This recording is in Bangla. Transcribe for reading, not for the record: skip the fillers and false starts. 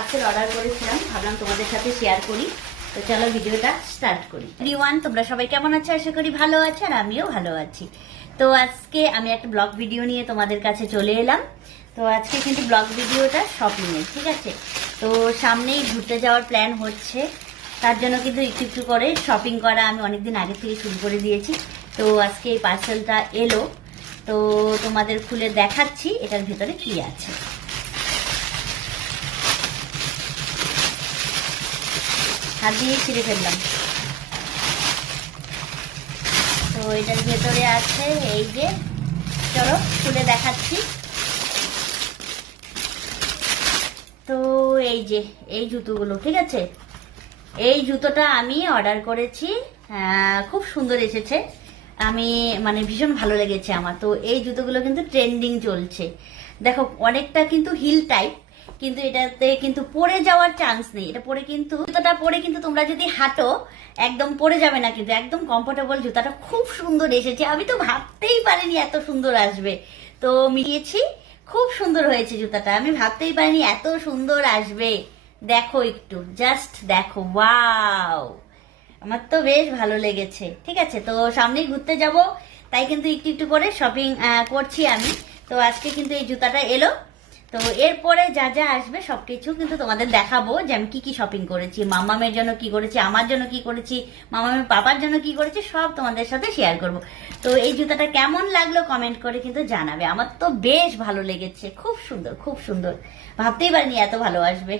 পার্সেল অর্ডার করেছিলাম, ভাবলাম তোমাদের সাথে শেয়ার করি। তো চলো ভিডিওটা স্টার্ট করি। এভরিওয়ান, তোমরা সবাই কেমন আছো? আশা করি ভালো আছো, আর আমিও ভালো আছি। তো আজকে আমি একটা ব্লগ ভিডিও নিয়ে তোমাদের কাছে চলে এলাম। তো আজকে কিন্তু ব্লগ ভিডিওটা শপিং এর, ঠিক আছে? তো সামনেই ঘুরতে যাওয়ার প্ল্যান হচ্ছে, তার জন্য কিন্তু একটু একটু করে শপিং করা আমি অনেকদিন আগে থেকে শুরু করে দিয়েছি। তো আজকে এই পার্সেলটা এলো, তো তোমাদের খুলে দেখাচ্ছি এটার ভিতরে কি আছে। হাত দিয়ে ছিঁড়ে ফেললাম। তো এটার ভেতরে আছে এই যে, চলো খুলে দেখাচ্ছি। তো এই যে এই জুতোগুলো, ঠিক আছে? এই জুতোটা আমি অর্ডার করেছি, খুব সুন্দর এসেছে, আমি মানে ভীষণ ভালো লেগেছে আমার। তো এই জুতোগুলো কিন্তু ট্রেন্ডিং চলছে, দেখো অনেকটা কিন্তু হিল টাইপ, কিন্তু এটাতে কিন্তু পরে যাওয়ার চান্স নেই। এটা পরে কিন্তু, জুতোটা পরে কিন্তু তোমরা যদি হাঁটো একদম পরে যাবে না, কিন্তু একদম কমফোর্টেবল। জুতাটা খুব সুন্দর এসেছে, আমি তো ভাবতেই পারিনি এত সুন্দর আসবে। তো মিলিয়েছি, খুব সুন্দর হয়েছে জুতাটা, আমি ভাবতেই পারিনি এত সুন্দর আসবে। দেখো একটু, জাস্ট দেখো, ওয়াও, আমার তো বেশ ভালো লেগেছে। ঠিক আছে, তো সামনেই ঘুরতে যাব, তাই কিন্তু একটু একটু করে শপিং করছি আমি। তো আজকে কিন্তু এই জুতাটা এলো, তো এরপরে যা যা আসবে সবকিছু কিন্তু তোমাদের দেখাবো, যে আমি কি কি শপিং করেছি, মামামের জন্য কি করেছি, আমার জন্য কি করেছি, মামামের পাপার জন্য কি করেছি, সব তোমাদের সাথে শেয়ার করব। তো এই জুতাটা কেমন লাগলো কমেন্ট করে কিন্তু জানাবে। আমার তো বেশ ভালো লেগেছে, খুব সুন্দর, খুব সুন্দর, ভাবতেই পারিনি এত ভালো আসবে।